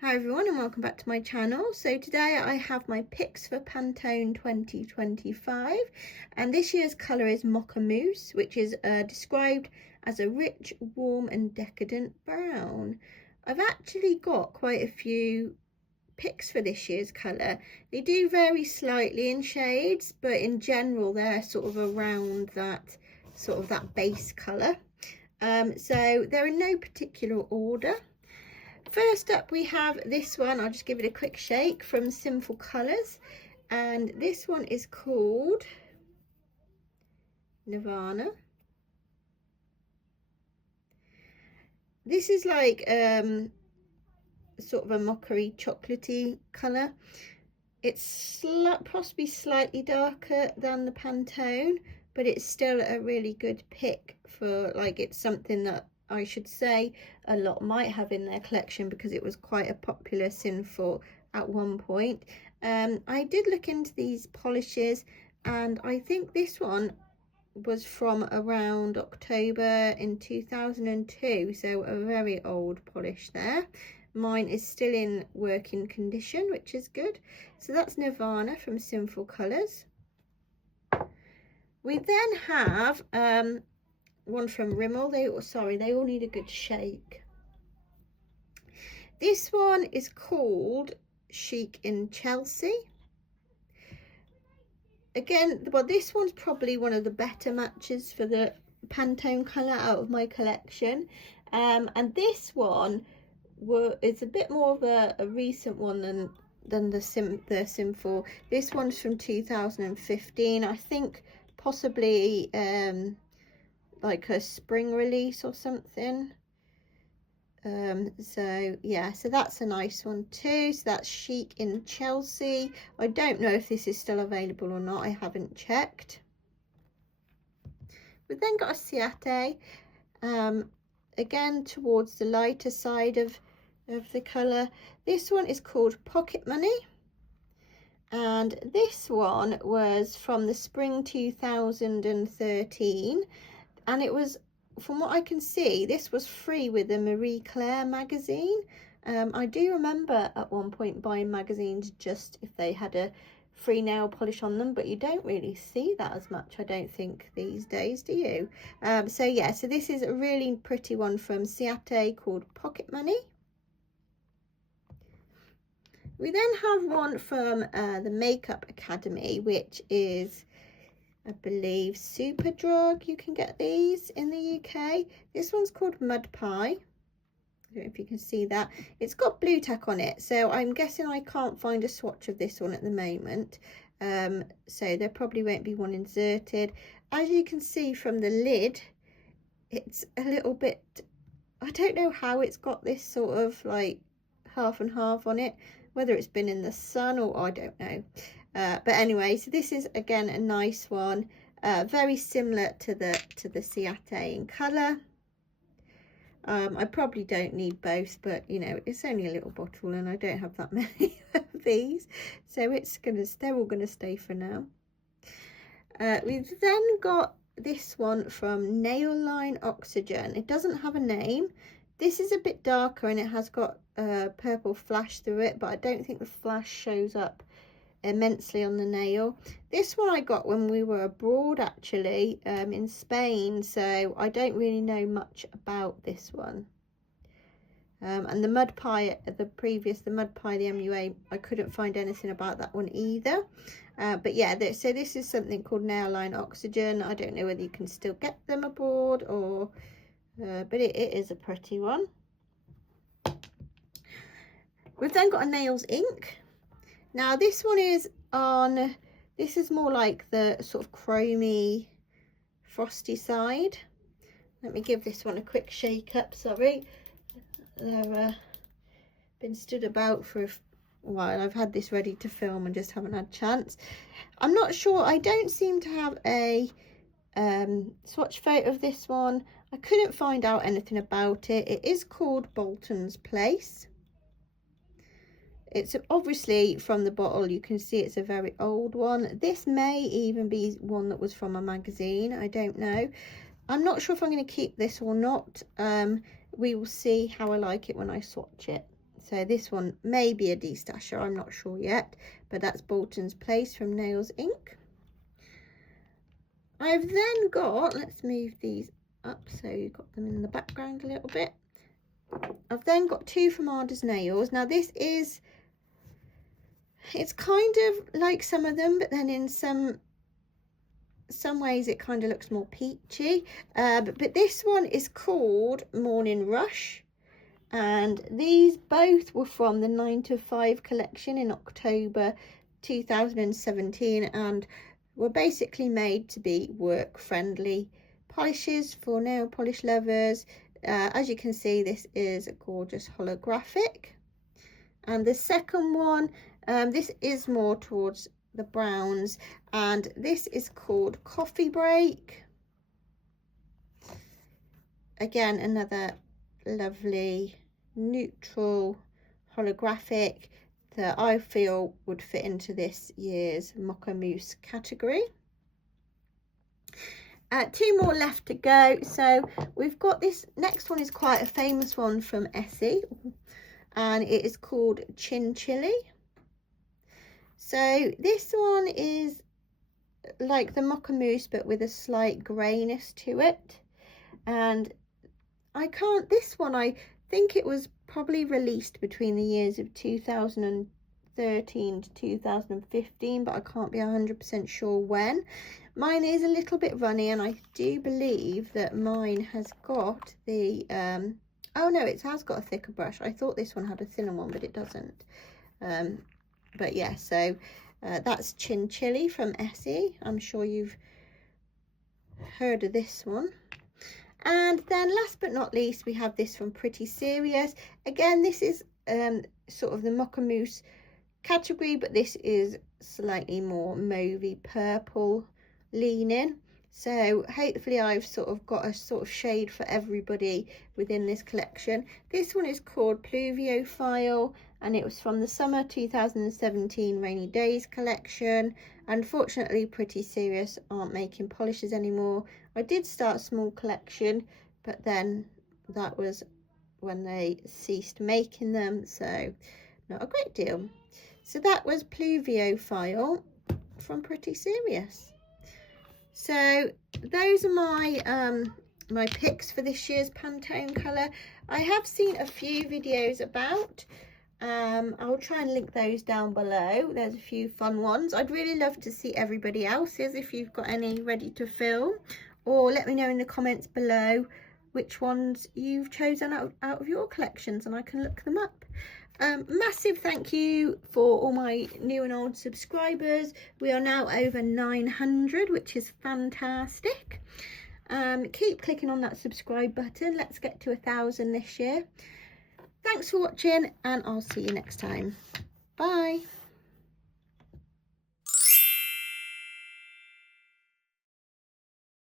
Hi everyone and welcome back to my channel. So today I have my picks for Pantone 2025 and this year's colour is Mocha Mousse, which is described as a rich, warm and decadent brown. I've actually got quite a few picks for this year's colour. They do vary slightly in shades, but in general they're sort of around that base colour. So they're in no particular order. First up we have this one. I'll just give it a quick shake, from Sinful Colours, and this one is called Nirvana. This is like sort of a mockery chocolatey colour. It's possibly slightly darker than the Pantone, but it's still a really good pick for, like, it's something that I should say a lot might have in their collection because it was quite a popular Sinful at one point. I did look into these polishes and I think this one was from around October in 2002, so a very old polish there. Mine is still in working condition, which is good. So that's Nirvana from Sinful Colours. We then have one from Rimmel. They all need a good shake. This one is called Chic in Chelsea. Again, well, this one's probably one of the better matches for the Pantone colour out of my collection. And this one is a bit more of a recent one than the Sinful. This one's from 2015, I think, possibly like a spring release or something. So yeah, so that's a nice one too. So that's Chic in Chelsea. I don't know if this is still available or not, I haven't checked. We've then got a Ciate, again towards the lighter side of the colour. This one is called Pocket Money, and this one was from the spring 2013, and it was, from what I can see, this was free with the Marie Claire magazine. I do remember at one point buying magazines just if they had a free nail polish on them, but you don't really see that as much, I don't think, these days, do you? So yeah, so this is a really pretty one from Ciate called Pocket Money. We then have one from the Makeup Academy, which is, I believe, Superdrug. You can get these in the UK. This one's called Mud Pie. I don't know if you can see that. It's got blue tack on it, so I'm guessing I can't find a swatch of this one at the moment. So there probably won't be one inserted. As you can see from the lid, it's a little bit, I don't know how it's got this sort of like half and half on it, whether it's been in the sun or I don't know. But anyway, so this is again a nice one, very similar to the Ciate in colour. I probably don't need both, but you know, it's only a little bottle and I don't have that many of these, so they're all gonna stay for now. We've then got this one from Nail Line Oxygen. It doesn't have a name. This is a bit darker and it has got purple flash through it, but I don't think the flash shows up immensely on the nail. This one I got when we were abroad, actually, in Spain, so I don't really know much about this one. And the Mud Pie, the Mud Pie, the MUA, I couldn't find anything about that one either. But yeah, so this is something called Nail Line Oxygen. I don't know whether you can still get them abroad or but it is a pretty one. We've then got a Nails Ink. Now this one is on, this is more like the sort of chromy, frosty side. Let me give this one a quick shake up, sorry. They've been stood about for a while. I've had this ready to film and just haven't had a chance. I'm not sure, I don't seem to have a swatch photo of this one. I couldn't find out anything about it. It is called Bolton's Place. It's obviously, from the bottle you can see it's a very old one. This may even be one that was from a magazine, I don't know. I'm not sure if I'm going to keep this or not. We will see how I like it when I swatch it. So this one may be a destasher, I'm not sure yet, but that's Bolton's Place from Nails Inc. I've then got, let's move these up so you've got them in the background a little bit. I've then got two from Ada's Nails. Now this is, it's kind of like some of them, but then in some ways it kind of looks more peachy. But this one is called Morning Rush, and these both were from the 9 to 5 collection in October 2017, and were basically made to be work friendly polishes for nail polish lovers. As you can see, this is a gorgeous holographic, and the second one, this is more towards the browns, and this is called Coffee Break. Again, another lovely neutral holographic that I feel would fit into this year's Mocha Mousse category. Two more left to go. So we've got this next one, is quite a famous one from Essie, and it is called Chin Chili. So this one is like the Mocha Mousse but with a slight greyness to it, and this one I think it was probably released between the years of 2013 to 2015, but I can't be 100% sure when. Mine is a little bit runny, and I do believe that mine has got the oh no, it has got a thicker brush. I thought this one had a thinner one, but it doesn't. But yeah, so that's Chin Chili from Essie. I'm sure you've heard of this one. And then last but not least, we have this from Pretty Serious. Again, this is sort of the Mocha Mousse category, but this is slightly more mauvey purple leaning. So hopefully I've sort of got a sort of shade for everybody within this collection. This one is called Pluviophile, and it was from the summer 2017 Rainy Days collection. Unfortunately, Pretty Serious aren't making polishes anymore. I did start a small collection, but then that was when they ceased making them, so not a great deal. So that was Pluviophile from Pretty Serious. So those are my my picks for this year's Pantone colour. I have seen a few videos about. I'll try and link those down below. There's a few fun ones. I'd really love to see everybody else's if you've got any ready to film, or let me know in the comments below which ones you've chosen out of your collections, and I can look them up. Massive thank you for all my new and old subscribers. We are now over 900, which is fantastic. Keep clicking on that subscribe button. Let's get to 1,000 this year. Thanks for watching, and I'll see you next time. Bye.